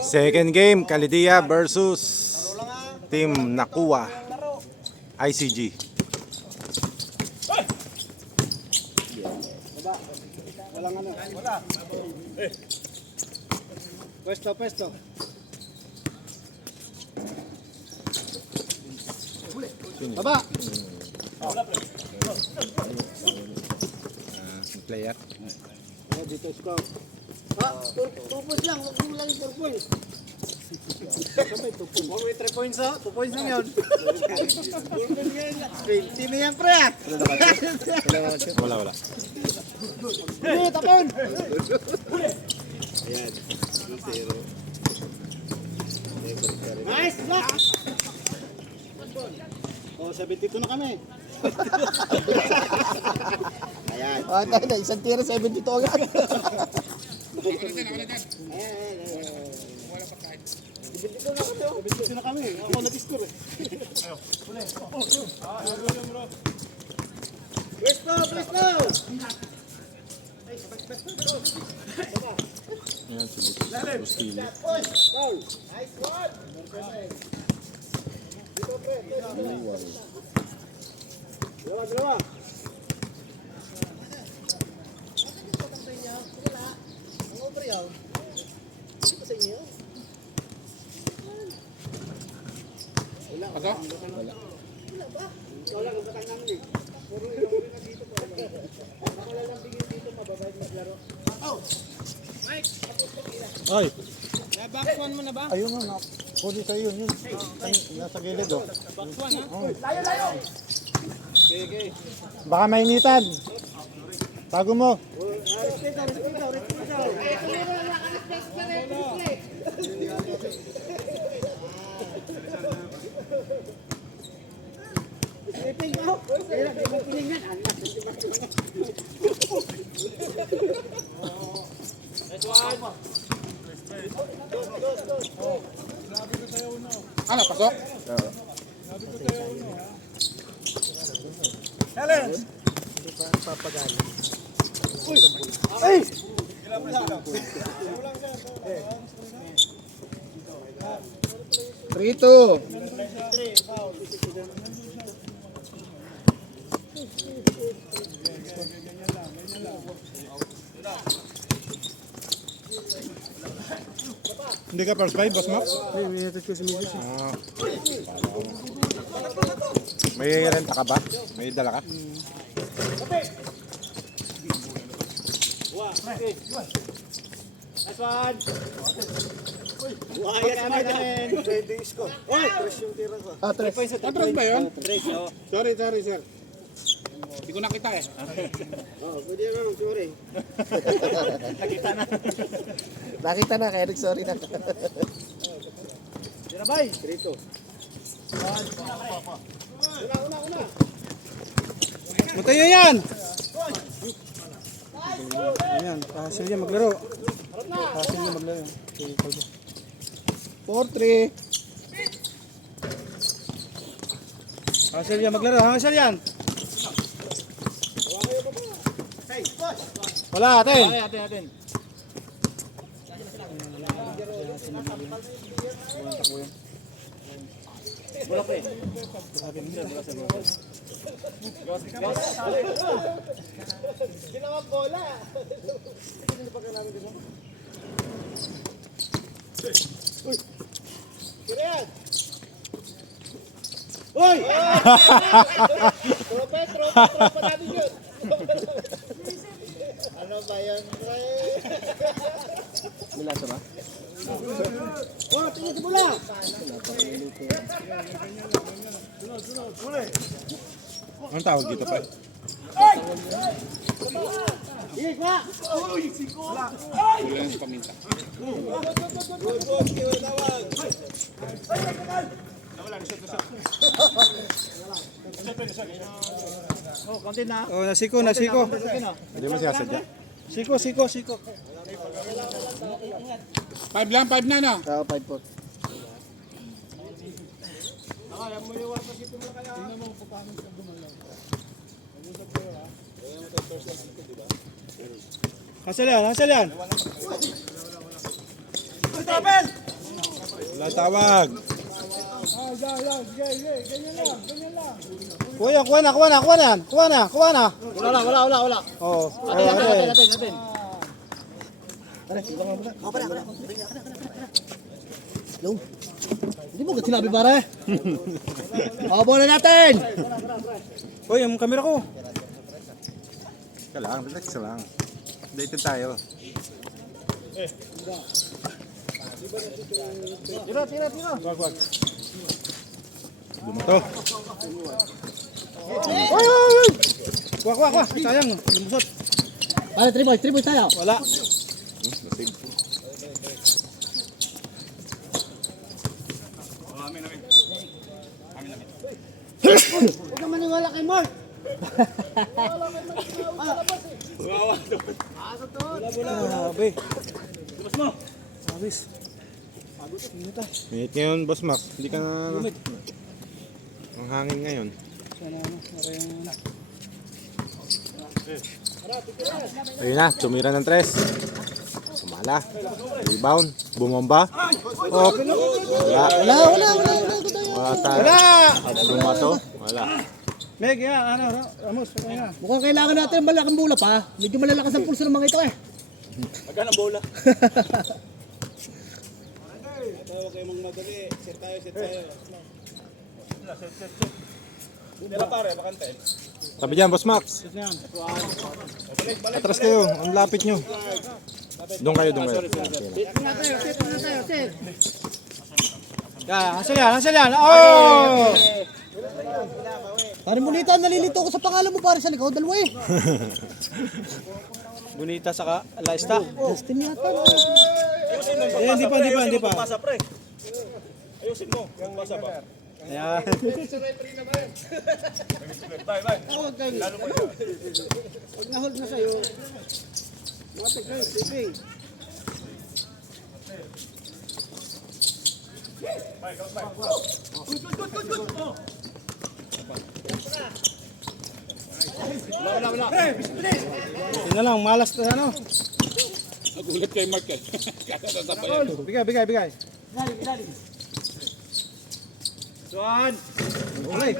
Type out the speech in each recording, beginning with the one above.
Second game, Kalidia versus Team Nakuha ICG. Walang ano. Wala. Pwesto. Baba. Player. Dito score. Purpose lang, wag mo lang purple. Huwag may 3 points ha? 2 points lang yun. 20 na yan pre. Wala. Tapon! Ayan, 2-0. Nice block! Oh, 72 na kami. Ayan. Tayo na, isang tira 72 agad. Dito na kami. Ako nag-score eh. Pwesto! Ayan si Bustillo. Foul! Nice one! Dito pre. Dalawa. Ang over yaw. Dito sa inyo. Wala ba? Wala ba kanyang ni? Puro yung na dito pa. Makalalambingin dito mababait maglaro. Ay, Box 1 mo na ba? ayun nga. Pwede sa yun. Nasa gilid oh. Box 1 ha? Layo! Okay. Baka mainitan. Tago mo. Ano, pasok? Challenge! Rito. Hindi ka first five, Boss Max? May renta ka ba? May dala ka? Nice one! Ayos naman yan. Ready score. Oy, 3 yung tira ko. Tres. 3 points. Atras ba yun? 3, oh. Sorry, sir. Hindi ko nakita eh. Oh, pwede naman, sorry. Nakita na. Nakita na, kaya sorry na. Tira bay. 3-2. Una. Matayo yan! Ayan, hasil niya maglaro. Hasil niya maglaro. 4-3. Hasil niya maglaro. Hasil yan. Wala, atin. Atin. Bola pre. Ginawa bola. Uy. Kirian. Uy! Tropa natin yun. Ano ba yan, pre? Wala sa ba? Oh, tingin sa bola. Anong tawag dito pa? Yes, ma. Wala na si paminta. Oh, konti na. Oh, nasiko. Hindi mo siyasadya. Siko. 5 na no? Oo, 5 po. Hasal yan. Wala tawag. Kuya, kuha na yan. Kuha na. Wala. Oo. Natin. Hindi mo ka sinabi pare. Bola natin. Uy, yung camera ko. Teka lang, relax lang. Dated tayo. Tira. Wag. Bumato. Uy! Kuha. Sayang, lumusot. Pare, 3 points tayo. Wala. Nasig. Huwag ka maniwala kay Mark. Grabe. Abis. Minute ngayon, Boss Mac. Hindi ka na... Ang hangin ngayon. Sana ano, Ayun na, tumira ng 3. Kumala. Rebound. Bumomba. Op. Wala. Wala tayo. Wala! At bumato. Wala. Meg, yan, Ramos, okay na. Mukhang kailangan natin ng malaking bola pa. Medyo malalakas ang pulso ng mga ito eh. Magkano ang bola? Sabi dyan, Boss Max. Atras kayo. Ang lapit nyo. Doon kayo. Hasal yan. Oh! Pare Bonita, nalilito ko sa pangalan mo pare sa likod. Dalawa eh. Bonita saka Laista. Justin yata. Eh, hindi pa. Pasa pre. Ayusin mo. Yung pasa ba? Ayan. Huwag na-hold na sa'yo. Matik na, sige. Yun na lang, malas na ano. Nagulat kay Mark eh. Bigay. Suan! Ulay!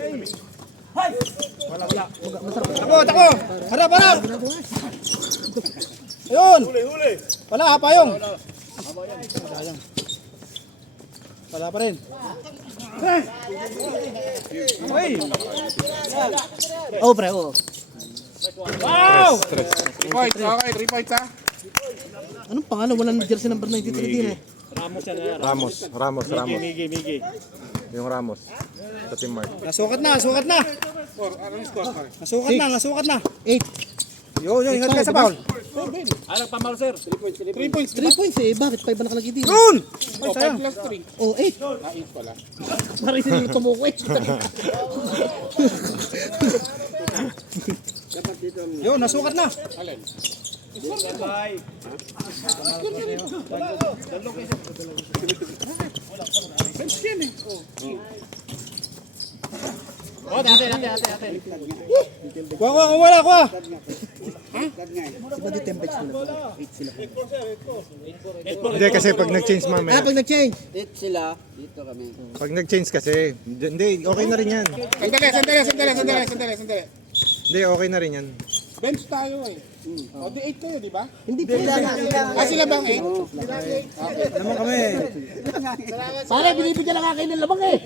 Wala. Tako! Harap! Ayun! Huli! Wala, payong! Sayang. Wala pa rin. Uy! Oh, pre, oh. Wow! 3 points, okay, 3 points ha. Anong pangalan? Walang jersey number 93 din eh. Ramos. Migi. Yung Ramos. Sa Team Mark. Nasukat na! Anong score, Mark? Nasukat na! 8. Yun, ingat ka sa foul. Anong pamalo, sir? 3 points. 3 points eh. Bakit 5 ba nakalagay dito? Yun! Ay, Oh, sayang. 5 plus 3. Oh, 8. 8 pala. Parang hindi tumuko eh. Yun, nasukat na! Alin? Kuha! Diba di tempage nila? 8 sila. Hindi kasi pag nag-change mamaya. Pag nag-change. Pag nag-change kasi. Hindi, okay na rin yan. Sandali. Hindi, okay na rin yan. Bench tayo eh. O, di 8 kayo, di ba? Hindi kailangan. Sila bang 8? Naman kami. Pare, binibigyan lang kayo ng labang eh.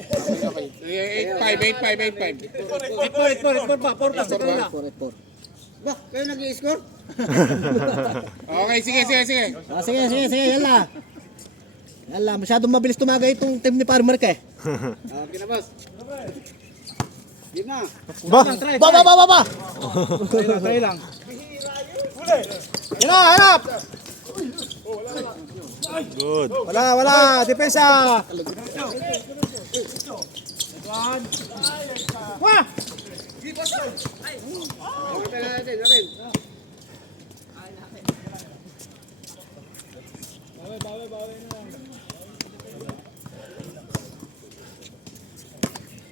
8-5. 4. Ba, kayo nag-i-score? Okay, sige. Ah, sige, yala. Masyadong mabilis tumaga itong team ni Parmark eh. Okay na, boss. Game na. Ba! Try lang. Yan na, hanap! Good. Wala, depensa! Wah!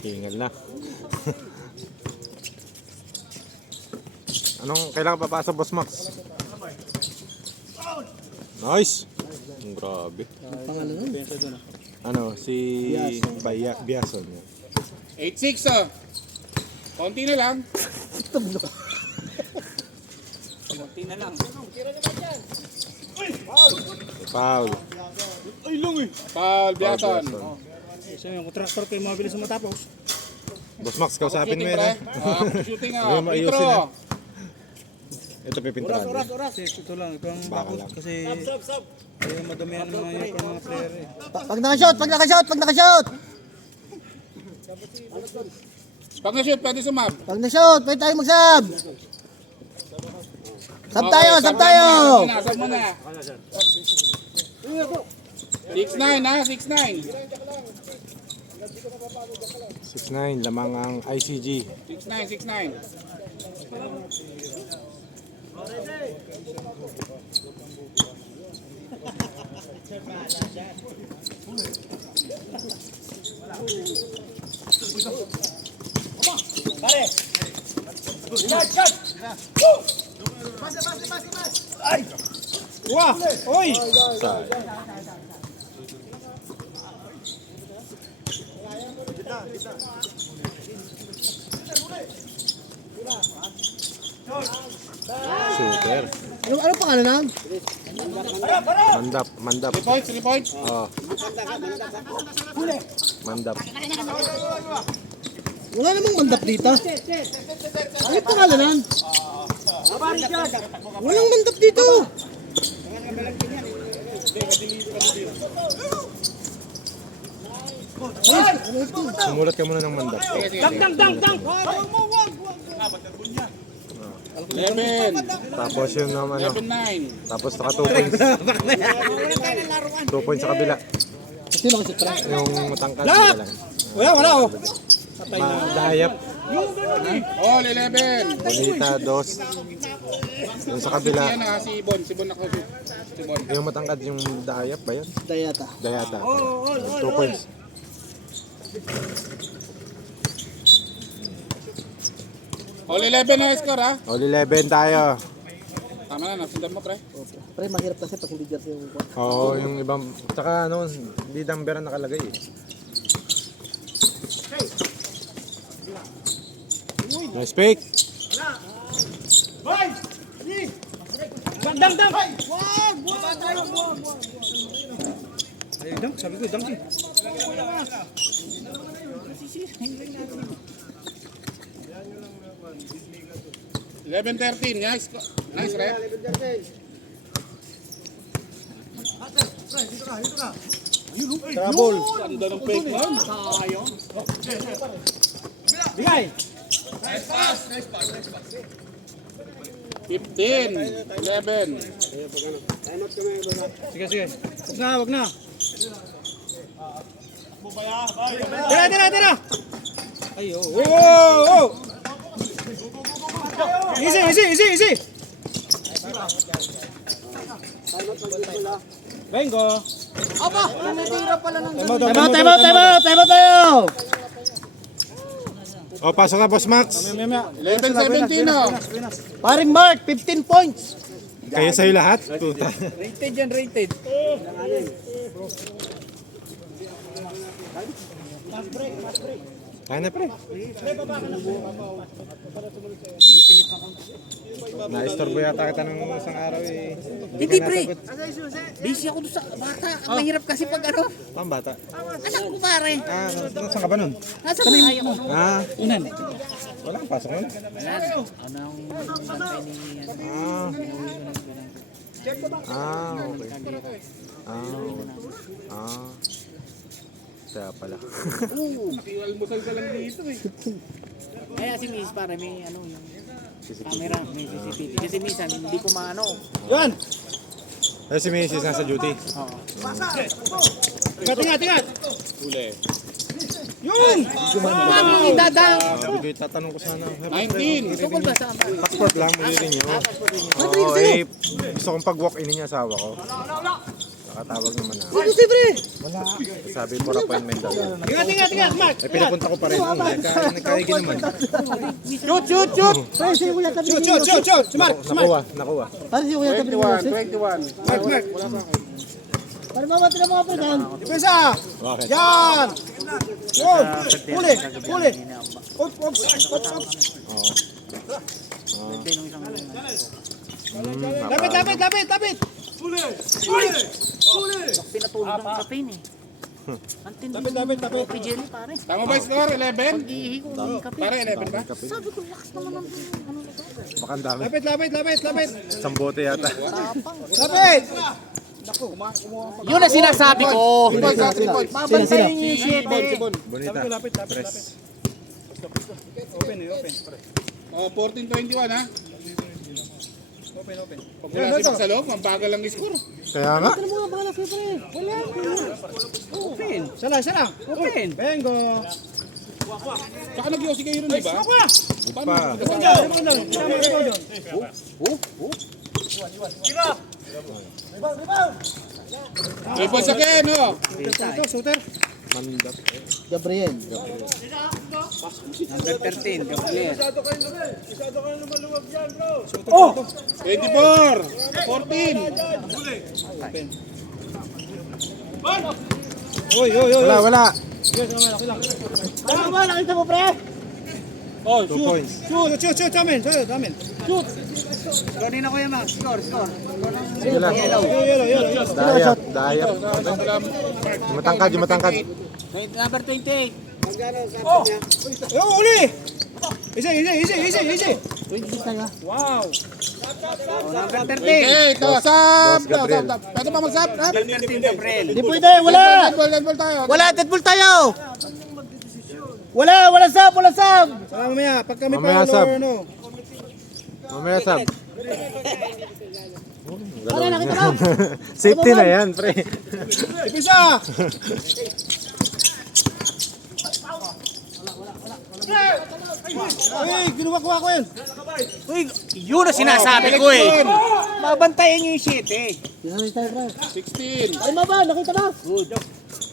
Tingal na. Anong kailangan papasa, Boss Max? Nice. Grabe. Pangalan nun? Ano, si Biason. 8-6 oh. Konti na lang. Konti na lang. Foul. Paul Biason. Isa yung contractor kayo mabilis na matapos. Boss Max, kausapin mo Shooting, yan pre. ha. Shooting Ayaw ah. maayusin, Intro. ah. Ito pipintahan. Oras. Ito lang. Ito ang Baka bakot lang. kasi ayaw madamihan ng mga uniform ng mga player eh. Pag nakashot! Pag nakashot! Pag na-shoot, pwede sumab. Pag na-shot, pwede tayo mag-sub! Sub tayo! Sub Tayo! mo na. 6-9 ha, 6-9. 6'9", lamang ang ICG. 6-9. Wah! Oy! Side. Shooter. Ano pangalan na? Mandap. 3 points. Oh. Mandap. Wala namang mandap dito. Ano pangalan na? Walang mandap dito. Sumulat ka muna ng mandap. Dang! 11. Tapos yung ano, 11-9. tapos naka 2 points. 2 points sa kabila. Sino kasi tra? Yung matangkad nila lang. Wala oh. Dayap, All 11. Bonita, Dos. Yung sa kabila, Yan ah, si Ibon. Si Ibon nakashoot. Si Ibon. yung matangkad yung Dayap ba yun? Dayata. Dayata. 2 points. All 11 na score ha. All 11 tayo. Tama na, nasundan mo pre. Pre, mahirap kasi pag hindi jersey yung Oo, yung ibang, tsaka ano, hindi damberan nakalagay eh. Nice pick. Dang! Ay, dang. Sabi ko, dang eh. 11-13. Nice rep. Trouble. Ganda ng fake man. Bigay! 15-11. Sige. Wag na. Tira! Ay, oh! Easy! Bengo! Aba! Natira pala ng Time out tayo! O, pasok na, Boss Max. 11-17 oh. Paring Mark, 15 points. Kayo sa'yo lahat. Puta. Rated yan, rated. Kaya na, pre. Na-istorbo yata kita ng isang araw eh. Hindi pre. Busy ako doon sa bata. Ang mahirap kasi pag ano. Pang bata. Anak ko pare. Ah, saan ka ba nun? Nasa bahay ako. Ah, Unan. wala kang pasok nun. Ano ang bantay ni Ah. Ah, okay. Ah. Kaya pala. Almusal ka lang dito eh. Kaya si Miss pare may ano yung camera, may CCTV. Kasi minsan hindi ko maano. Yan! Ay, si Macy's nasa duty. Oo. Tingat! Huli. Yun! Paano idadang? Bigay tatanong ko sana. 19. Tukol ba sa Passport lang, muli niyo. Oo, eh, gusto kong pag-walk-in niya asawa ko. Nakatawag naman na. Wala. Sabi for appointment daw. Tingat! Mark! Eh, pinapunta ko pa rin. Nagkaigi naman. Shoot! Pre, si Kuya tabi ni Shoot! Mark! Nakuha. Pare si Kuya tabi ni 21. Mark! Wala pa ako. Para mamati na mga predan. Depensa! Bakit? Yan! Yun! Huli! Huli! Ops! Ops! Ops! Ops! Oo. Lapit! Lapit! Lapit! Lapit! Pinatulog ng kape eh. Ang tindi Lapit! Lapit! Lapit! Coffee jelly pare. Tama ba yung score? 11? Pag-ihi ko ng kape. Pare, 11 ba? Kape. Sabi ko, lakas naman ang ano nito. Baka ang dami. Lapit! Lapit! Lapit! Lapit! Isang bote yata. Tapang. Lapit! Yun ang sinasabi ko. Mabantayin niyo yung shit eh. Bonita. Lapit! Lapit! Lapit! Open eh! Open! Oh, 14-21 ha? Open! Open! Pag wala si Magsalong, ang bagal ang score. Kaya nga. Open. Sala! Sala! Open. Bengo! Saka nag-yosi kayo rin, di ba? Pa. Rebound down! Rebound down! Tama! Rebound down! Triple sa Ken, oh. Ito! Shooter! Mandap. Gabriel. Number 13. Gabriel. 24! 14! Oy! Oy! Oy! Wala, wala. Yes, okay lang. Tama ba? Nakita mo, pre? Oh, 2 points. shoot! Shoot! Shoot! Amen! Shoot! Amen! Shoot! Score din ako yung Max. Score. Sige lang. Yellow! Yellow! Dayap, dayap. Matangkad, yung matangkad. Number 28. Oh, uli! Easy! Wow! Oh, number 13. Okay, ito, sab! Boss Gabriel. Sab. Pwede ba mag-sab? Number 13, Gabriel. Hindi pwede, wala! Deadball tayo. Wala, deadball tayo! Wala sab! Mamaya, pag kami Mamaya, pa sab. ano. Mamaya sab. Pare, nakita mo? Safety na yan, pre. Ipisa! Ay, ginuwa ko yan. Uy, yun ang sinasabi ko eh. Mabantayan niyo yung shit eh. Sinanay tayo, pre. 16. Ay, maba, nakita mo?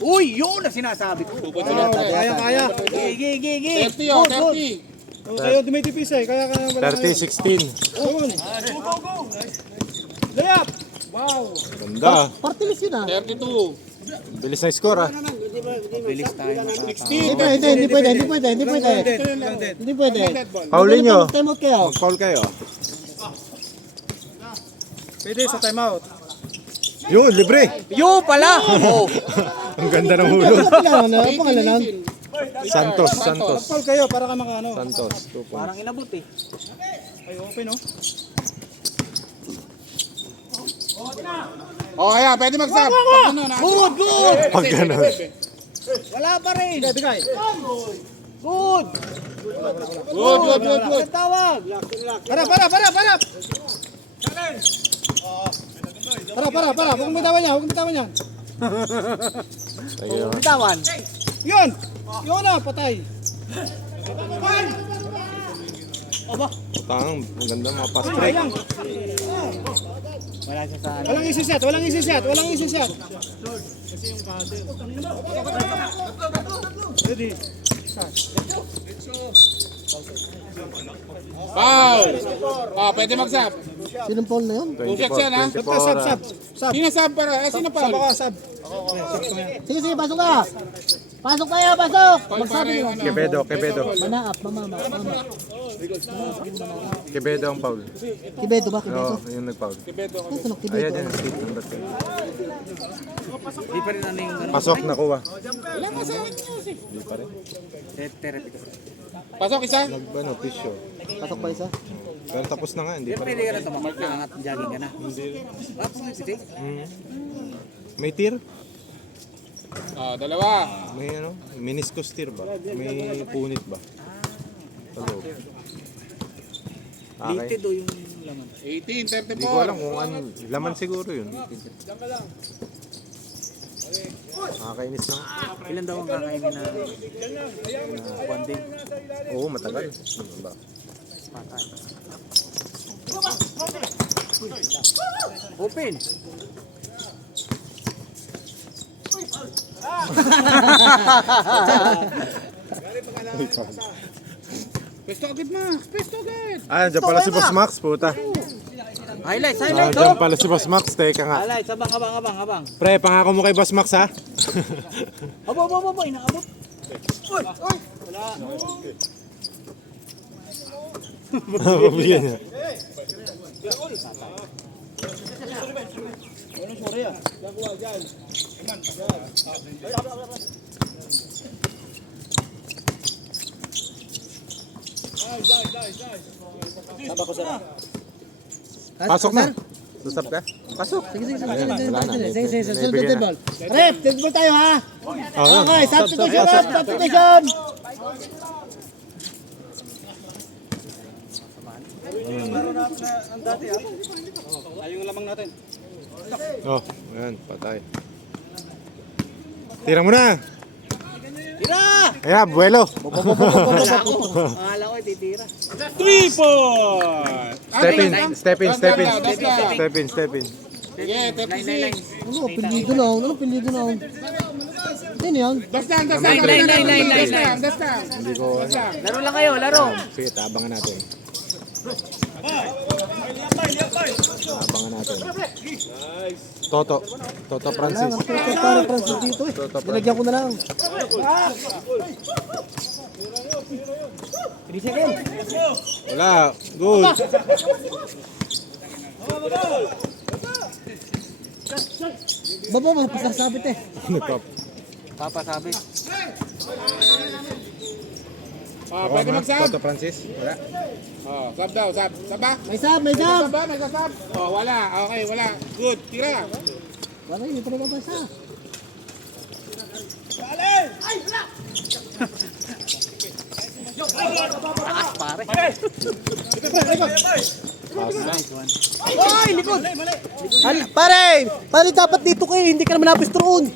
Uy, yun ang sinasabi ko. Wow, kaya. Gigi. 30, oh, 30. Oh, kayo dumitipisa eh, kaya wala 30-16. Yun. Layup! Wow! Ganda. Partilis yun ah. 32. Bilis na score ah. Bilis tayo. 16. Hindi pwede. Paulin nyo. Time out kayo. Mag-foul kayo. Pwede sa timeout. Yun, libre. Yo pala. Oh. Ang ganda ng hulog. Ano pangalan nun? Santos. Foul kayo para ka makano. Santos, 2 points. Parang inabot eh. Ay, open oh. Oh, ayan, pwede mag-sab. Pag ano, na. Good. Pag ganun. Wala pa rin. Bigay. Good. Good. Tawag. Para. Para. Huwag mo bitawan niya. Sige lang. Bitawan. Yun na, patay. Tangang, ang ganda mga pass break. Sayang. Wala siya sa ano. Walang isi-shot. Ready. Foul. Oh, pwede mag-sab. Sinong Paul na yun? 24. Sab. Sino sab para? Sino Sab foul? ako, sab. Sige, pasok ka! Pasok tayo, pasok! Foul para yung ano. Kebedo. Manaap, mama. Kebedo ang foul. Kibedo ba? Oo, Kibedo? yung nag-foul. Ano sunok Ayan Kibedo? yan, skip number 10. Di pa rin ano yung ano. Pasok, nakuha. Di pa rin. Therapy ko. Pasok isa. Ano, tissue. Pasok pa isa? Pero tapos na nga, hindi pa rin. Pwede ka na tumakot. Angat jogging ka na. Tapos mo yung May tir? Oh, dalawa. May ano? Meniscus tir ba? May punit ba? Hello. Okay. Limited o yung laman. 18, 34. Hindi ko alam kung ano. Laman siguro yun. Nakakainis lang. Ilan daw ang kakainin na bonding? Oo, matagal. Ano ba? Open! Pesto agad, Max. Pesto agad. Ah, dyan pala si Boss Max, puta. Highlights, Diyan pala si Boss Max. Teka nga. Highlights, abang. Pre, pangako mo kay Boss Max ha? Abo, inaabot. Mabigyan niya. Pasok na. Susap ka? Pasok. Sige. Wala na. Sunod ball. Rep, dead ball tayo ha. Oo. Okay, substitution. Ayun lamang natin. Oh, ayan, patay. Tira mo na. Tira! Ayan, buwelo. Akala ko titira. 3 point! Step in. That's down. Step in. Sige, 36. Ano, pilido na ako. Sino yan? That's down. Nine. That's down. Hindi ko, Laro lang kayo, laro. sige, tabangan natin. Toto Francis. Para Francis dito eh. Nilagyan ko na lang. 3 seconds. Wala, good. Baba, pasasabit eh. Papasabit. Pwede mag-sub. Toto Francis. Wala. Sub daw, sub. Sub ba? May sab. Sub ba? May sub? Wala. Okay, wala. Good. Tira. Wala, hindi pa nababasa. Taas pare. Ay, likod! Pare, dapat dito kayo, hindi ka naman napistroon.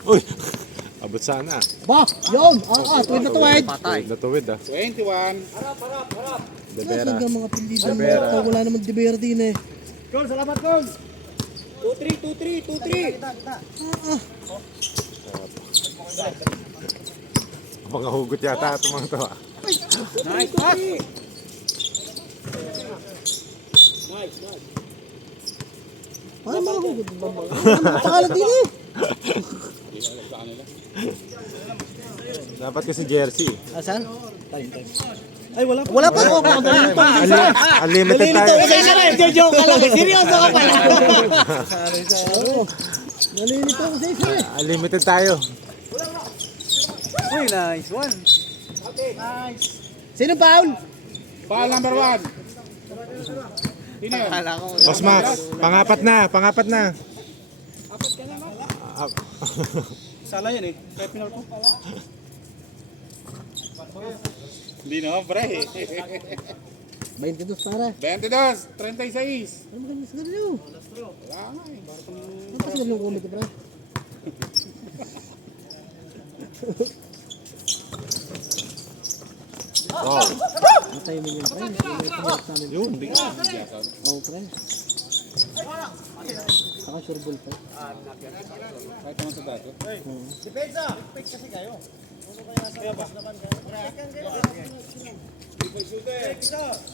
Uy, abot sana. Ba, yun! Tuwid na tuwid. Patay. Natuwid ah. 21. Debera. Nasaan ka mga pindido mo? Debera. Wala naman debera din eh. Gol, salamat gol! 2-3. Mga hugot yata itong mga to ah. Nice pass. Ay, mga hugod. Takalan din eh. Dapat kasi jersey. Asan? Ay, wala pa. Wala pa ako. Unlimited tayo. Joke ka lang. Seryoso ka pala. Nalilito ako sa isa eh. Unlimited tayo. Uy, nice one. Sino foul? Foul number 1. Sino yun? Akala ko. Boss Max, pangapat na. Sala yan eh. Kaya pinal ko. Hindi naman, pre. 22 para. 22. 36. Ano maganda sa ganun yun? Wala nga eh. Ano pa sila nung kumit, bro? Wow. Ang timing yun, pre. Yun, bigla. Oo, pre. Saka sure ball, pre. Kahit naman sa dati.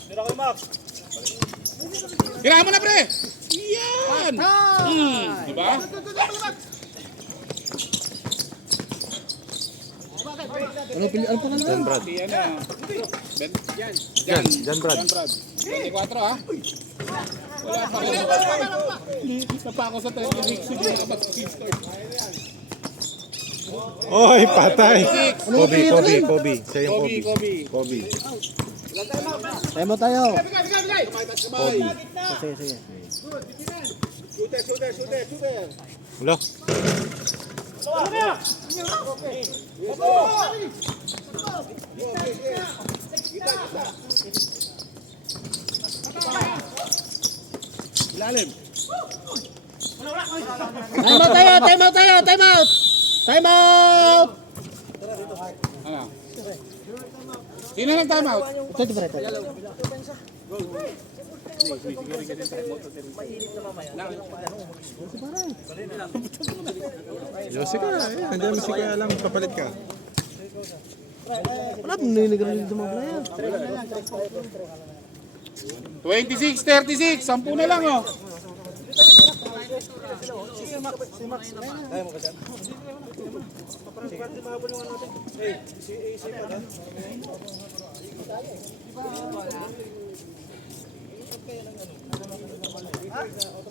Tira ko, Max. Tira mo na, pre! Yan! Diba? Ano pangalan? Jan Brad. Si ano? Jan Brad. Jan Brad. 24 ah. Wala pa ako. Napa ako sa 36. Hindi na mag-score. Oy, patay. Kobe. Siya yung Kobe. Tayo mo tayo. Kobe. Sige. Shooter. Wala. Ilalim. Time out! Ano? Sino nag-time out? Ito, pre. Yossi ka, nandiyan mo si Kuya lang, papalit ka. Wala pong niligaran dito mga player. 26, 36, 10 na lang oh.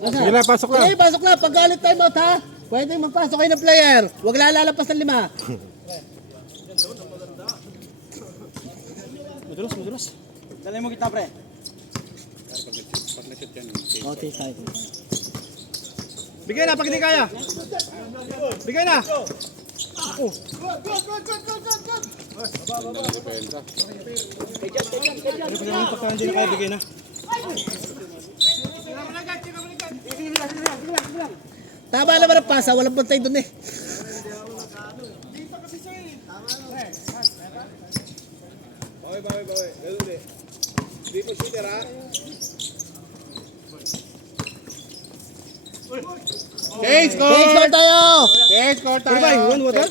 Sige na, pasok na. Eh, pasok na. Pag galit time out ha. Pwede magpasok kayo ng player. Huwag lalalampas ng 5. Madulas. Dali mo kita, pre. Okay, tayo. Bigay na pag hindi kaya. Bigay na. Pagka hindi na kaya, bigay na. Tama naman ang pasa. Walang bantay doon eh. Change score! Change ball tayo. Change score tayo. Ano ba yun? Water?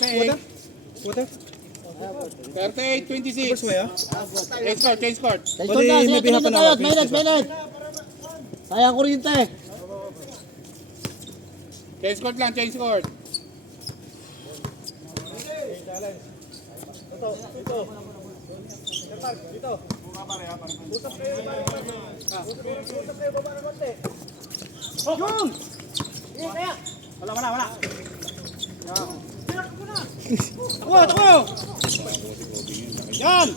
38, 26. First way, ah. Change score, change score. Change ball na. Sige, tinunod tayo. Minute. Sayang kuryente. Change score lang, change score. Wala. Tako! Yan!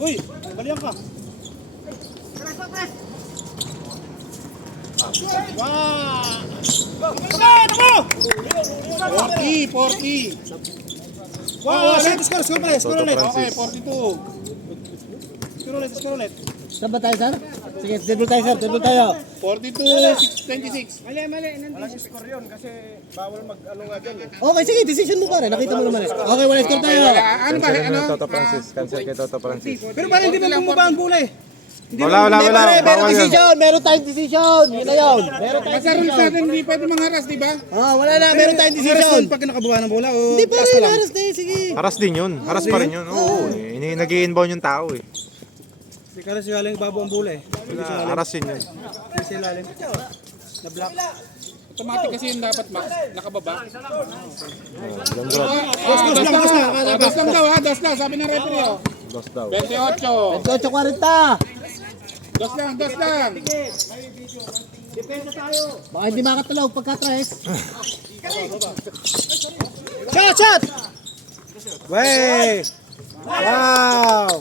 Uy, balian ka. Wow! Tamo! 40. Wow, score ulit. Okay, 42. Score ulit. Saan ba tayo, sir? Sige, table tayo, sir. Table tayo. 42, 26. Okay, sige. Decision mo pare. Nakita mo naman eh. Okay, wala score tayo. Ano ba? Cancel Ano? kay Toto Francis. Cancel kay Toto Francis. Pero parang hindi mo bumaba ang bola eh. Wala. Hindi, pare. Meron Bawal yun. decision. Meron tayong decision. Yun na yun. Meron tayong Basta rules decision. natin, hindi pwede mangharas, di ba? Wala na. Meron tayong decision. Decision pag nakabuha ng bola o Hindi pare. taas pa lang. Naras na eh. Sige. Haras din yun. Haras pa rin yun. Oo. Nag-i-inbound yung tao eh. Hindi ka rin sigaling babo ang bola eh. Haras yun yun. Hindi silalim. Na-block. Automatic kasi yung dapat nakababa. Ganda. Das lang daw ha, das lang. Sabi ng referee oh. Lost daw. 28. 28-40. Das lang. Baka hindi makatalaw pagka-tres. Shot! Wey! Wow!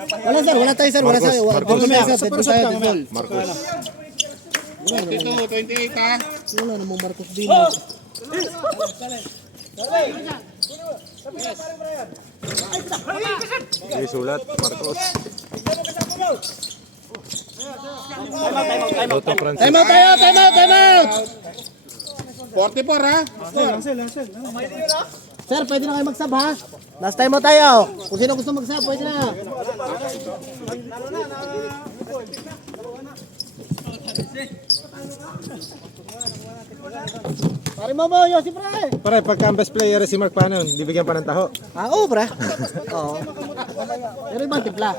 Wala tayo, sir. Wala tayo. Marcos. Wala tayo, sir. Dead ball tayo, dead ball. Marcos. 42, 28 ha. Wala namang Marcos din. Okay, sulat. Marcos. Toto Francis. Time out tayo. 44 ha. Lansel. Sir, pwede na kayo mag-sub ha? Last time out tayo. Kung sino gusto mag-sub, pwede na. Pare mo, Yossi, pre. Pare, pagka ang best player si Mark Panon, bibigyan pa ng taho. Oo, pre. Oo. Pero ibang tipla.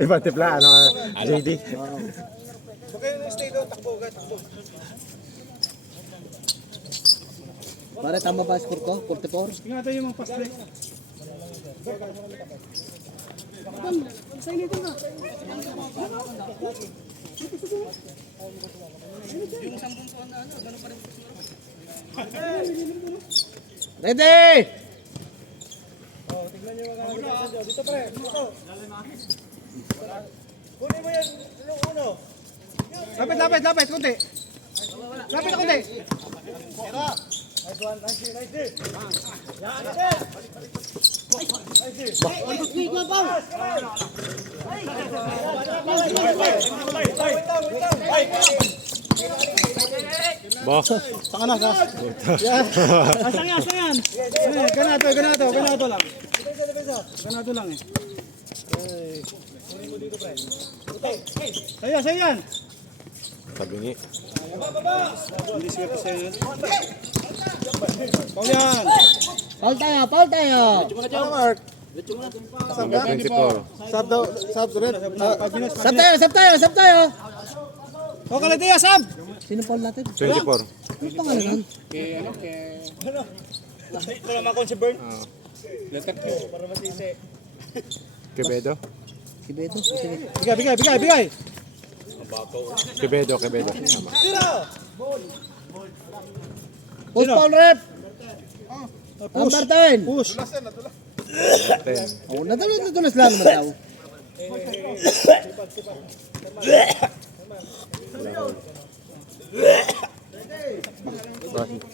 Ibang tipla, JD. Pare, tama ba score ko? 44? Tingnan natin yung mga pass play. Ready! Dito pre, dito. Kunin mo yan, uno. Lapit, kunti. Lapit na kunti. Ba? Saka na, saka. Asang yan. Ganado lang. Ganado lang eh. Sa'yo yan. Tabingi. Hindi swerte sa'yo yun. Paul yan. Paul tayo, Paul tayo. Number 24. Sab daw. Sab rin. 5 minutes. Sab tayo. O, Kaladiya, sab. Sino Paul natin? 24. Ano pangalan nun? Wala makon si Bern. Letter Q. Quevedo. Si Beto. Sige. Bigay. Quevedo. Tama. Push Paul rep. Push. Number 10. Push. 10. Oh, nadulas lang naman daw.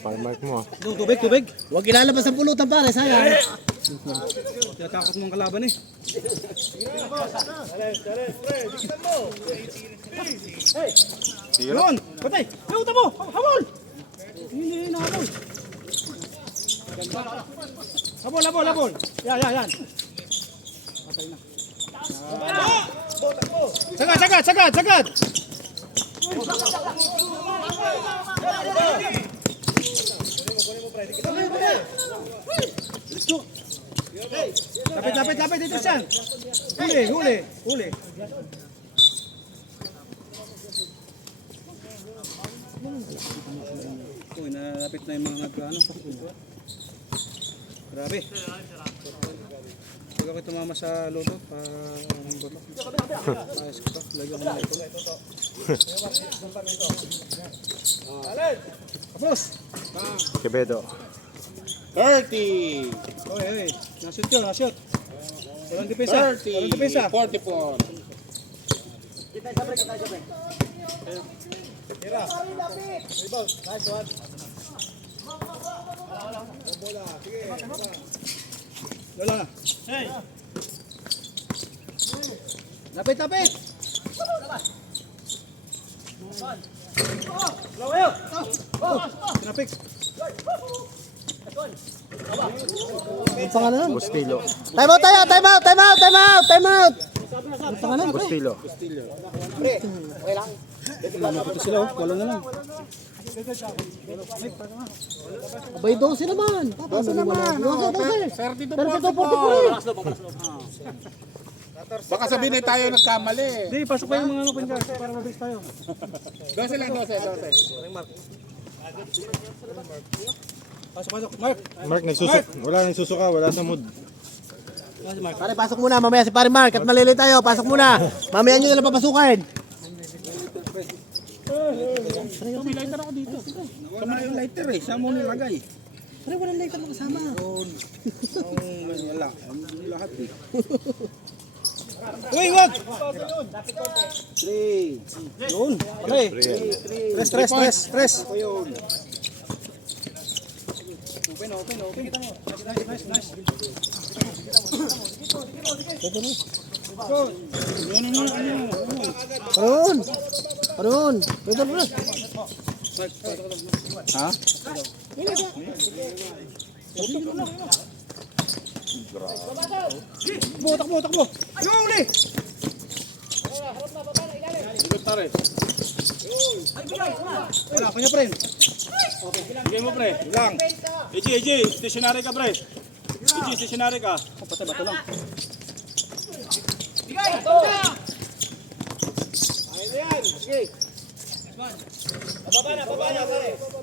Para mark mo ah. Tubig. Huwag ilalabas ang pulutan pare, sayang. Tinatakot mo ang kalaban eh. Yun! Patay! Nauta mo! Habol! Hindi nahabol. Habol! Yan! Patay na. Sagad! Lapit dito siya. Huli. Uy, nalapit na yung mga nagkaano. Grabe. Pag ako tumama sa loto, ang boto. Ayos ko to. Lagyan ko na ito. Tapos! Quevedo. 30. Oy. Nashoot. Walang depensa. 44. Wala na. Lapit. Tinapik. Ang pangalan nun? Bustillo. Time out tayo! Time out! Ang pangalan? Bustillo. Ito sila, wala na lang. Abay 12 naman. Paano naman? 12. 32, 44. 44. Baka sabihin na tayo nagkamali. Hindi, pasok pa yung mga ano dyan para mabilis tayo. 12 lang, 12. Pasok. Mark. Mark, nagsusuka. Wala sa mood. Pare, pasok muna. Mamaya si Pare Mark at malilay tayo. Pasok muna. Mamaya nyo nalang papasukin. May lighter ako dito. Sama yung lighter eh. Saan mo nilagay? Pare, walang lighter na kasama. Wala. Lahat eh. Uy, wag! 3. Yun. Okay. Tres. Open. Nice. Aron. Beto, bro. Ha? Takbo. Yung uli! Wala, kanya pre. Bigay mo pre. Lang. AJ, stationary ka pre. AJ, stationary ka. Patay bato lang.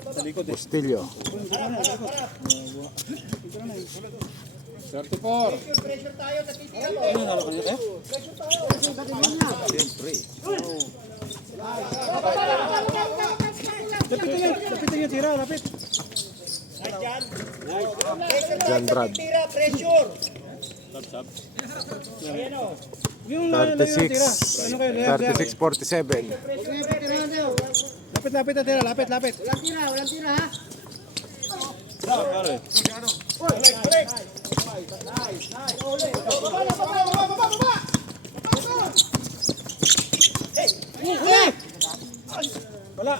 Sa likod eh. Bustillo. 34. Ano nalo kanina kayo? Lapitin yung tira, lapit. John Brad. Yung tira. Ano kayo? 36-47. Lapit na tira, lapit. Walang tira ha. Wala.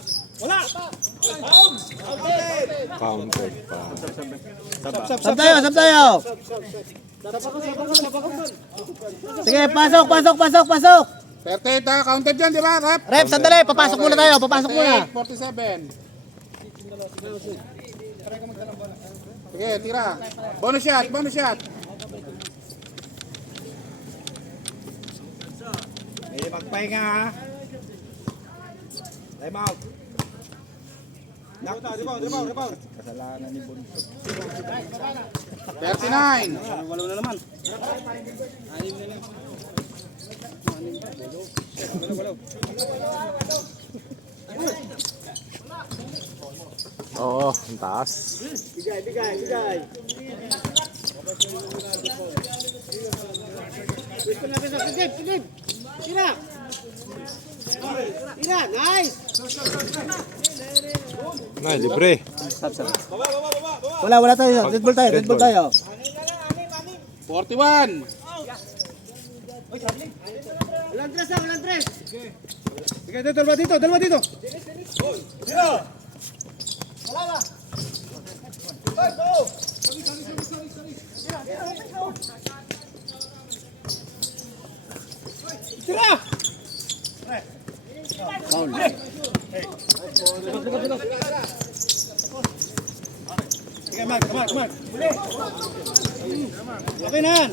Counted pa. Sab tayo. Sige, pasok. 38 ha, counted dyan, di ba? Rep? Rep, sandali. Papasok muna tayo. Papasok muna. 47. Sige, tira. Bonus shot, bonus shot. May magpahinga ha. Time out. Rebound. Kasalanan ni Bon. 39. Walo na naman. Oo, ang taas. Bigay. Gusto na bisa, sigip. Tira, nice. Nay, libre. Wala tayo. Red Bull tayo. 41. Walang tres. Sige, dalawa dito. Tira. Sige, Mark. Okay na yan.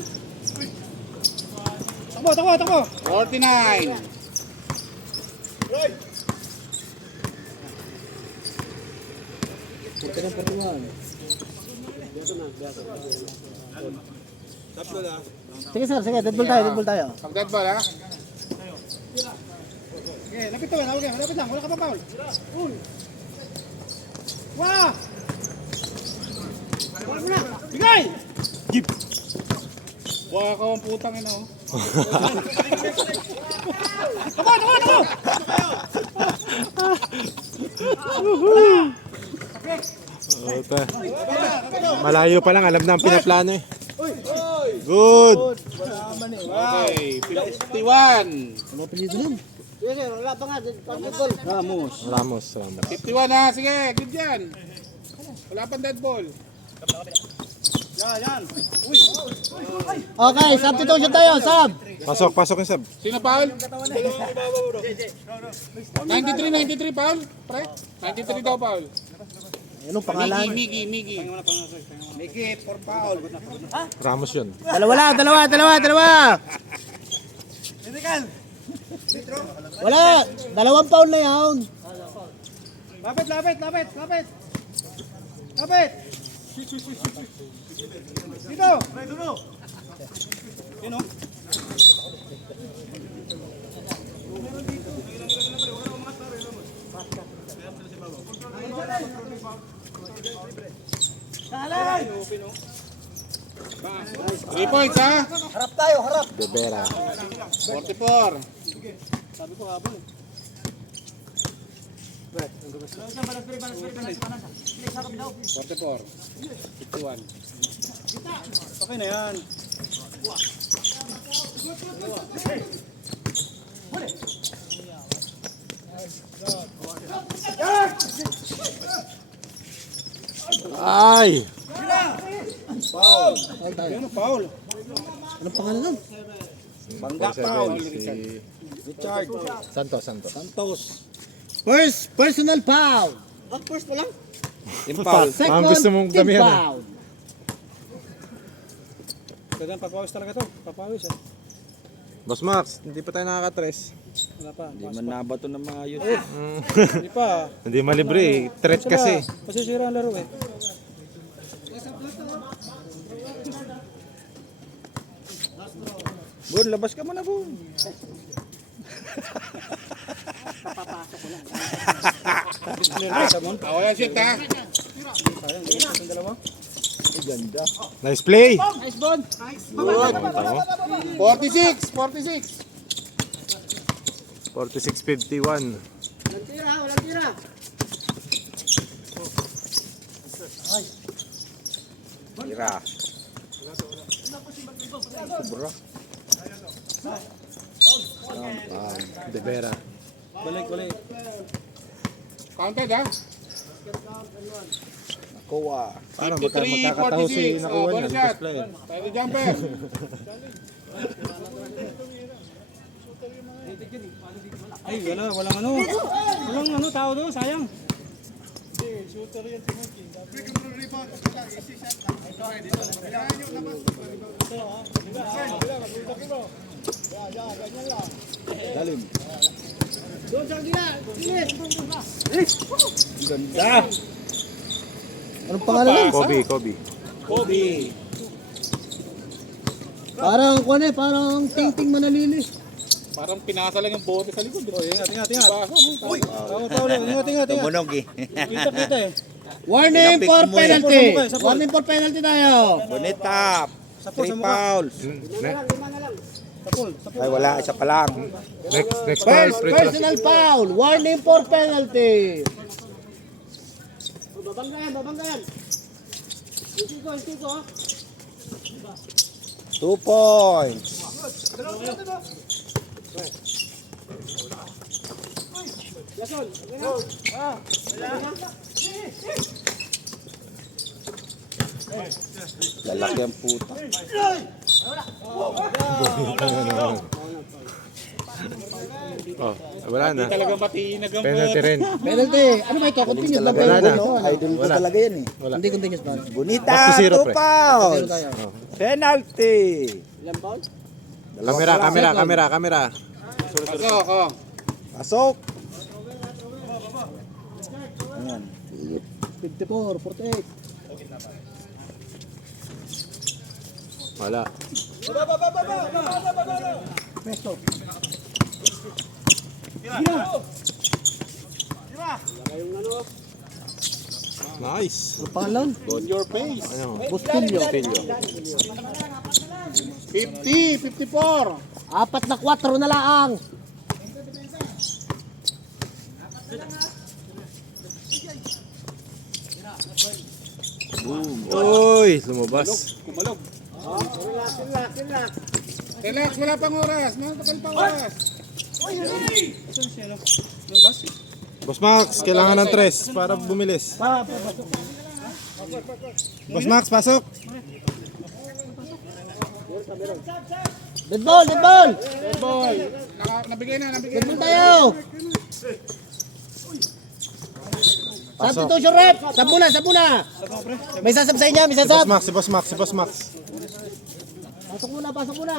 Takbo. 49. Sige sir, sige. Red Bull tayo. Pag dead ball ha. Okay, lapit lang. Wala ka pa foul. Wah! Bigay! Jeep! Buka ka ang putang ina oh. Tama! Ote. Malayo pa lang, alam na ang pinaplano eh. Good! Okay, 51. Ano apelido nun? Wala pa nga. Ramos. 51 ha, sige, good yan. Wala pang dead ball. Yan. Okay, substitution tayo. Sub. Pasok yung sub. Sino foul? 93 foul? Pre? 93 daw foul. Anong pangalan? Miggy. Miki, for foul. Ramos yun. Dalawa. Wala. 2 foul na yan. Lapit. Dito. Sino? Three points ha? Bebera. 44. Sabi ko habol. 44. 51. Okay na yan. Ay! Ano foul? Anong pangalan nun? Bangga 47, foul. si Richard Santos. First personal foul. First pa lang. Impal. Second gusto mong team damihan, foul. Kailan papawis talaga to? Papawis eh. Boss Max, hindi pa tayo nakaka-tres. Wala pa. Hindi man nabato ng mga yun. Hindi pa. Hindi malibre eh. Threat kasi. Masisira ang laro eh. Bon, labas ka muna, Bon. Wala shit ha? Nice play! Nice ball. 46. 46-51. Walang tira. Tira. Bebera. Balik. Counted ha? Paano 53, magkakataho si 46. nakuha niya? Bonus shot. Display. Pwede jumper. Ay, walang ano. Walang ano, tao doon, sayang. Ganda. Anong pangalan yan? Kobe. Kobe. Parang kuwan eh, parang ting-ting manalili. Parang pinasa lang yung bote sa likod. Oh, ingat. Basa, no? Uy! Ingat. Tumunog eh. Kita eh. Warning Pinapik for mo eh. penalty. Sapol, sapol. Warning for penalty tayo. Bonita. Sapol, 3 sa mukha. fouls. Sapol. Ay, wala. Isa pa lang. Next foul, free throw. Personal foul. Warning for penalty. Babanggayan. 2 points. Lalaki ang puta. Oh, wala na. Talagang matinag ang Penalty rin. Penalty. Ano ba ito? Continuous ba? Talaga Wala na. yan, no? Idol ko talaga yan eh. Hindi continuous ba? Bonita. Back to zero, 2 pre. fouls. tayo. Penalty. Kamera. Pasok, oh. Pasok. Ayan. 54, 48. Wala. Peso. Nice. Ang pangalan? Your pace. Ano? Bustilyo. 50, 54. 4 na 4 na laang. Uy, lumabas. Kumalog. Relax, wala pang oras. Matagal pang oras. Boss Max, kailangan ng 3 para bumilis. Boss Max, pasok. Dead ball. Boy, nabigay na. Dead ball tayo. Substitution rep. Sab muna. May sasab sa inyo, may Si sasab. Boss Max. Pasok muna.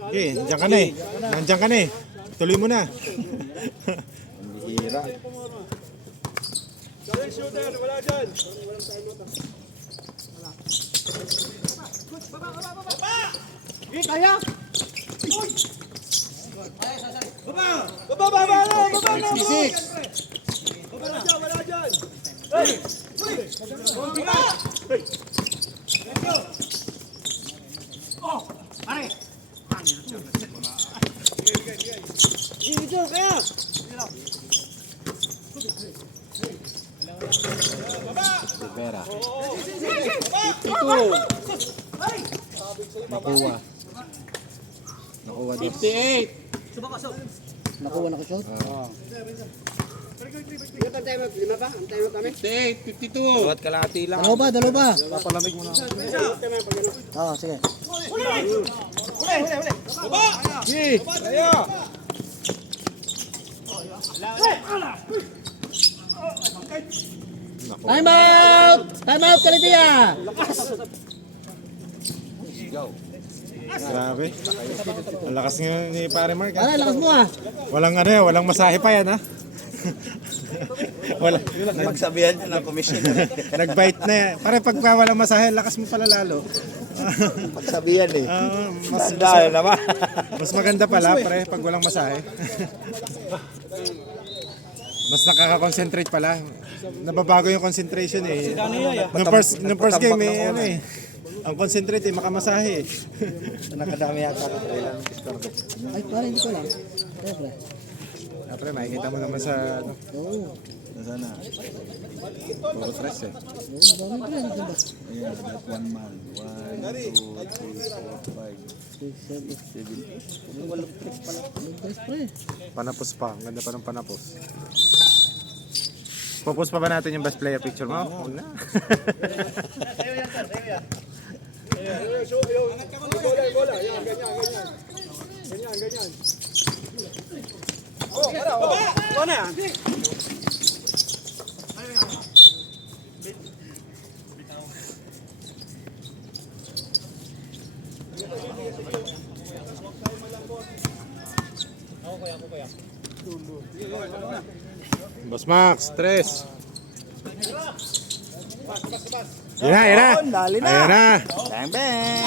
Okay, nandiyan ka na eh. Tuloy mo na. Hira. Kaya. 66. Dito kaya. Rivera. 52. Nakuha 58. Nakuha na ko shot. 58, 52. Bawat kalahati lang. Dalawa ba? Papalamig mo na. Oo, sige. Time out! Time out, Kalitiya! Grabe. Ang lakas nga ni Pare Mark. Ano, lakas mo ah. Walang masahe pa yan ha. Magsabihan nyo ng commission. Nag-bite na yan. Pare pag walang masahe, lakas mo pala lalo. Magsabihan eh. Mas Dahil naman. Mas maganda pala pare pag walang masahe. Mas nakaka-concentrate pala. Nababago yung concentration eh. Nung first game eh, ano eh. Ang concentrate eh, makamasahe eh. Nakadami yata ako. Kailan score ko. Ay, pare, hindi ko lang. Siyempre. Pre, makikita mo naman sa ano, Oo. Nasaan na? puro stress eh. Oo, dami pa yan. Diba? Ayan, that one man. 1, 2, 3, 4, 5, 6, 7, 8. Walang trip pala. Nag-press pre. Panapos pa, ang ganda pa ng panapos. Popost pa ba natin yung best player picture mo? Huwag na. Bola. Yan, ganyan. Ganyan. Ano na yan? Boss Max, 3. Yan na. Dali na. Ayan na. Bang, bang.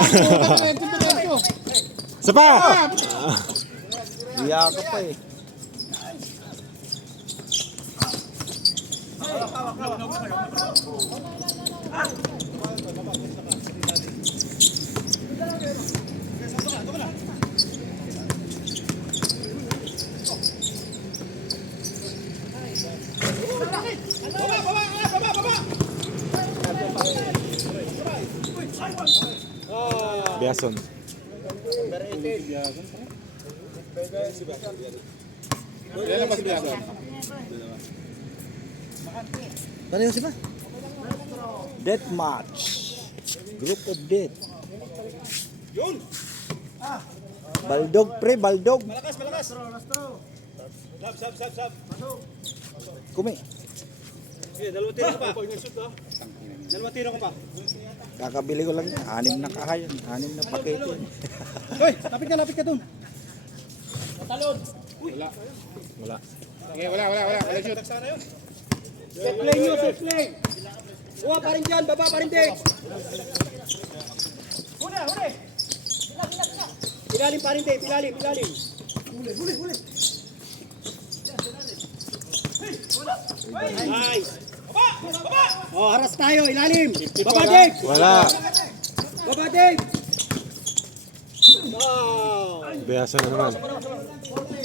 Isa pa! Hiya ka pa eh. Biason. Yan ang mas biyaso. Ano yung sipa? Death match. Group of death. Yun! Baldog pre, baldog. Malakas! Sab. Kumi. Sige, dalawang tiro ka pa. Dalawang tiro ka pa. Kakabili ko lang yan. 6 na kahayan. 6 na pakete. Hoy, lapit ka dun. Wala. Okay, wala. Wala shoot. Sana yun. Set play nyo, set play. Uwa pa rin dyan, baba pa rin din. Huli. Pilalim pa rin din, pilalim. Huli. Nice. Baba! Oh, haras tayo, ilalim. Baba, Dave. Wala. Baba, Dave. Wow. Biason na naman.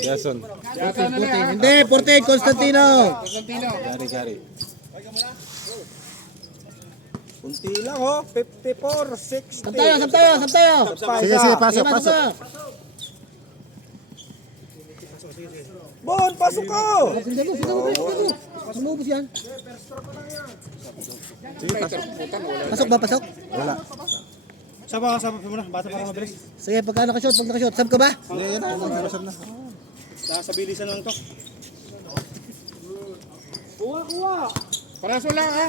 Biason. Biyaso na lang. Hindi, Porte, Constantino. Constantino. Gary. Kunti lang oh. 54, 60. Sab tayo. Sige, pasok. Bon, pasok ko. Sumubos yan. Sige, pasok. Pasok ba, pasok? Wala. Saba muna, bata para mabilis. Sige, pag nakashot. Sab ka ba? Hindi, yan na. Biason na. Sa bilisan lang to. Kuha. Pareso lang ha.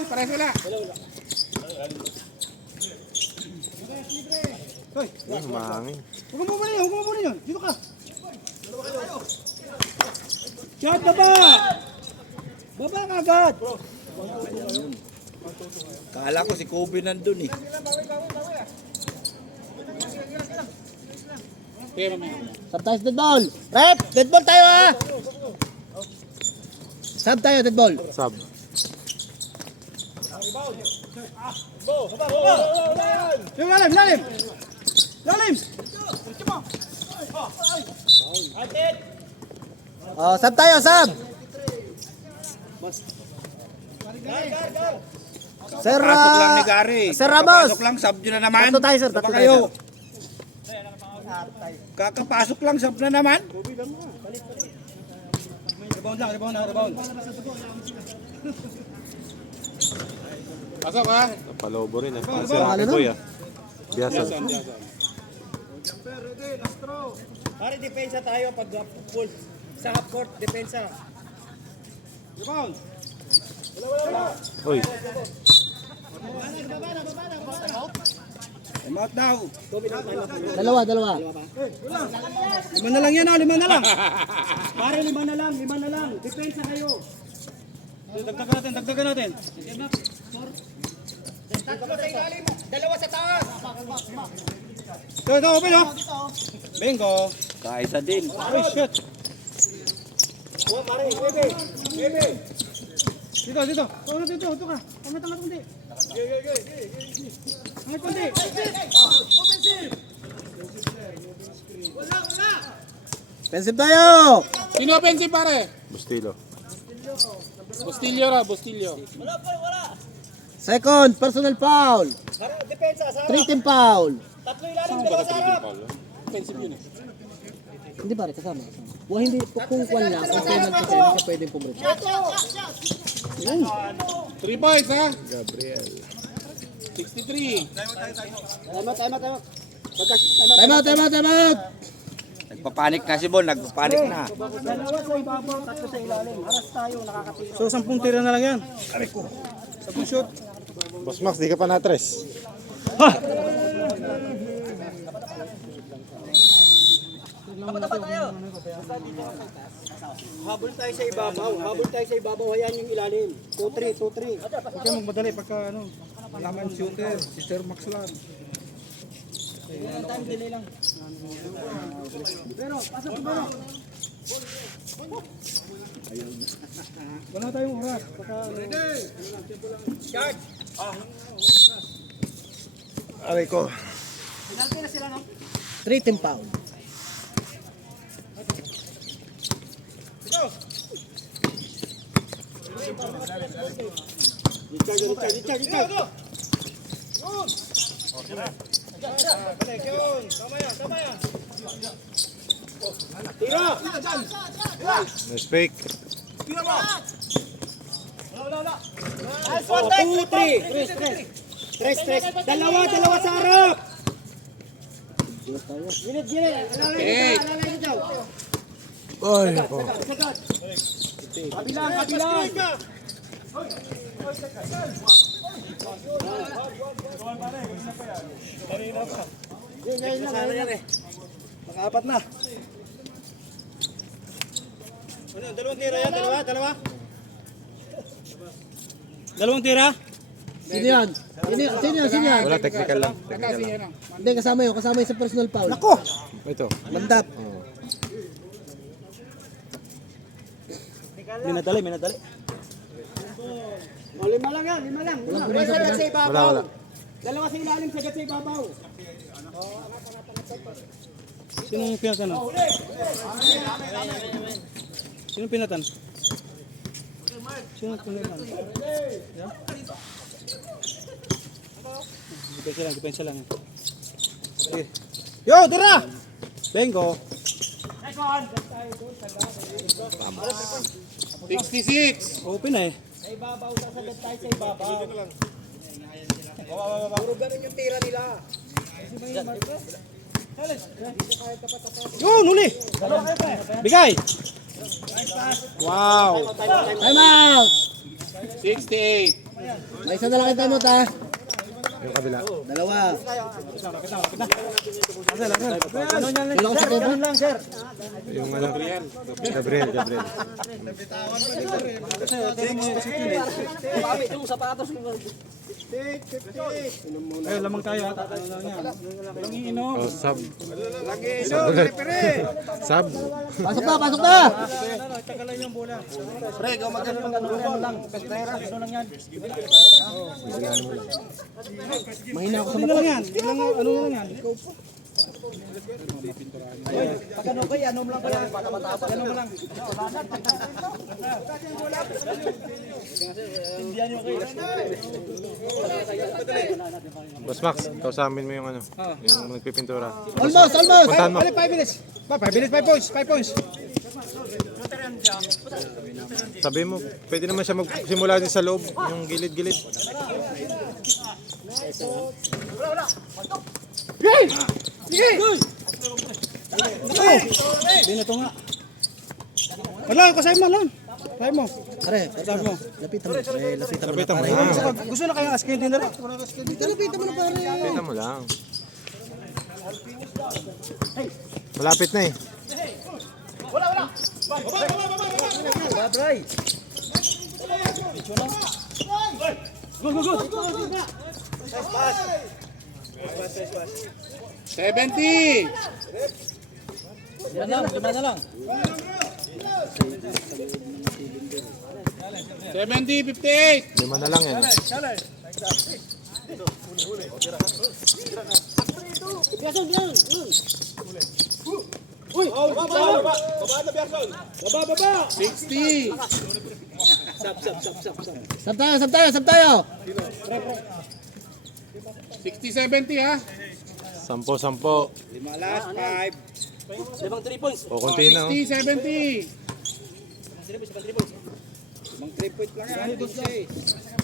Yan, mahangin. Huwag mo muna yun. Dito ka. Shot, baba! Baba ka agad! Kala ko si Kobe nandun eh. Okay, mamaya. Sab tayo sa dead ball. Rep, dead ball tayo ha. Sab tayo, dead ball. Sub. Lalim! Oh, sab tayo, sab. Sir, Pasok lang ni Gary. Sir Ramos. Pasok lang, sub nyo na naman. Tatlo tayo, sir. Saba Tatlo kayo. tayo, Kakapasok lang, sub na naman. Rebound. Pasok ha. Napalobo rin eh. Kasi Ano Boy ah. Biason. Pare, depensa tayo pag full. Sa half court, depensa. Rebound! Uy. Time out daw. Dalawa. Lima na lang yan, lima na lang. Pare, lima na lang. Depensa kayo. Dagdagan natin. Tatlo sa ilalim, dalawa sa taas. Ito, open oh. Bingo. Kaisa din. Ay, shit. Oh, pare, bebe. Dito. Ito ka. Angat kundi. Angat kundi. Pensive tayo. Sino offensive pare? Bustilo. Bustillo. Second, personal foul. Depensa sa 3-team foul. tatlo ilalim, dalawa sa harap. Offensive yun eh. Hindi pare, kasama. Hindi, kung kwan lang, kasi nagpasend siya pwedeng pumunta. 3 points ha. Gabriel. 63. Time out! Nagpapanik na si Bon, nagpapanik na. So 10 tira na lang yan. 10 shoot. Boss Max, di ka pa na-tres. Habol tayo sa ibabaw. Hayaan yung ilalim. 2-3. Huwag kayo magmadali pagka ano. Malaman shooter. Si Sir Max lang. Time delay lang. Wala tayong oras. Pagka, Aray ko. 3 team foul. Nice fake. 2-3. Tres. Dalawa sa harap. Gilid. Alalay nyo daw. Ay, ako. Kabilang. Maka-apat na. Ano, dalawang tira yan? Dalawa? Dalawang tira? Sino yan? Wala, technical lang. Technical lang. Hindi, kasama yun sa personal foul. Ito. Landap. Oh. Minadali. Lima lang. Sagat sa ibabaw. Wala. Dalawa sa ilalim, sagat sa ibabaw. Sino yung pinatan? Sino pinatan? Yeah? Depensa lang. Sige. Yo, tira! Bengo. 66. Open na eh. Sa ibabaw, sasagat tayo sa ibabaw. Puro ganun yung tira nila. Yun, huli! Bigay! Wow! Time out! 68. May isa na lang yung time out ha. Yung kabila. Dalawa. Ano yan? Sino ko sa Kevin? lang, sir. Yung ano? Gabriel. Eh, lamang tayo ha. Ano lang yan? Walang iinom. Oh, sub. Sub ulit. Sub. Pasok na! Tagalan yung bola. Pre, ikaw magaling mag Mahina ako sa Ano lang yan? Ano lang yan? Pagano kayo, ano mo lang kaya? Ano mo lang? Boss Max, kausamin mo yung ano? Yung nagpipintura. Almost! Puntahan mo. 5 minutes. 5 minutes, 5 points. 5 points. Sabi mo, pwede naman siya magsimula din sa loob. Yung gilid-gilid. Hindi na ito nga. Wala, kasay mo lang. Kasay mo. Pare, lapitan mo. Lapitan mo lang. Gusto na kayang askin din na rin. Lapitan mo na pare. Lapitan mo lang. Malapit na eh. Babray. Good. 70. Lima na lang. 70, 58. 5 na lang yan. Baba. 60. Sab tayo. 60, 70 ha. 10. Last 5. Limang 3 points. O, konti na. 60, 70. Mang 3 point lang yan. DJ.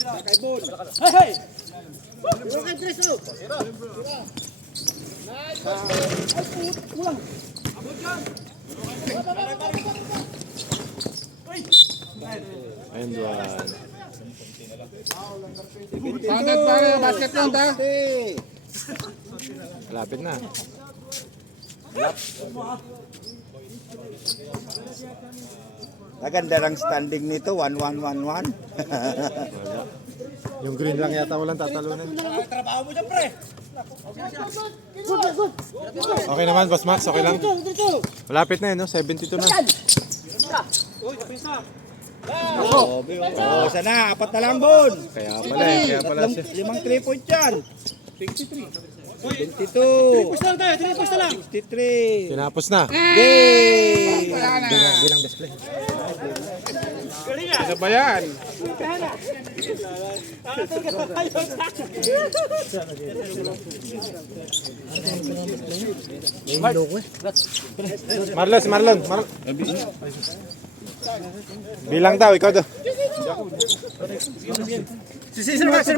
Sakay Bon. Ayun, duwan. Sounded pare, basket lang ta. Malapit na. Maganda lang standing nito. 1-1-1-1. Yung green lang yata walang tatalunan. Trabaho mo dyan, pre. Okay naman, Boss Max. Okay lang. Malapit na yun, no? 72 na. Oh, sana. 4 na lang, Bon. Kaya pala eh. Kaya pala siya. 5 3 point yan. 22. Push lang tayo, 3 push na lang. 63. Tinapos na. Yay! Bilang display. Ano ba yan? Marlon, si Marlon. Bilang daw, ikaw daw. Si Sir Max,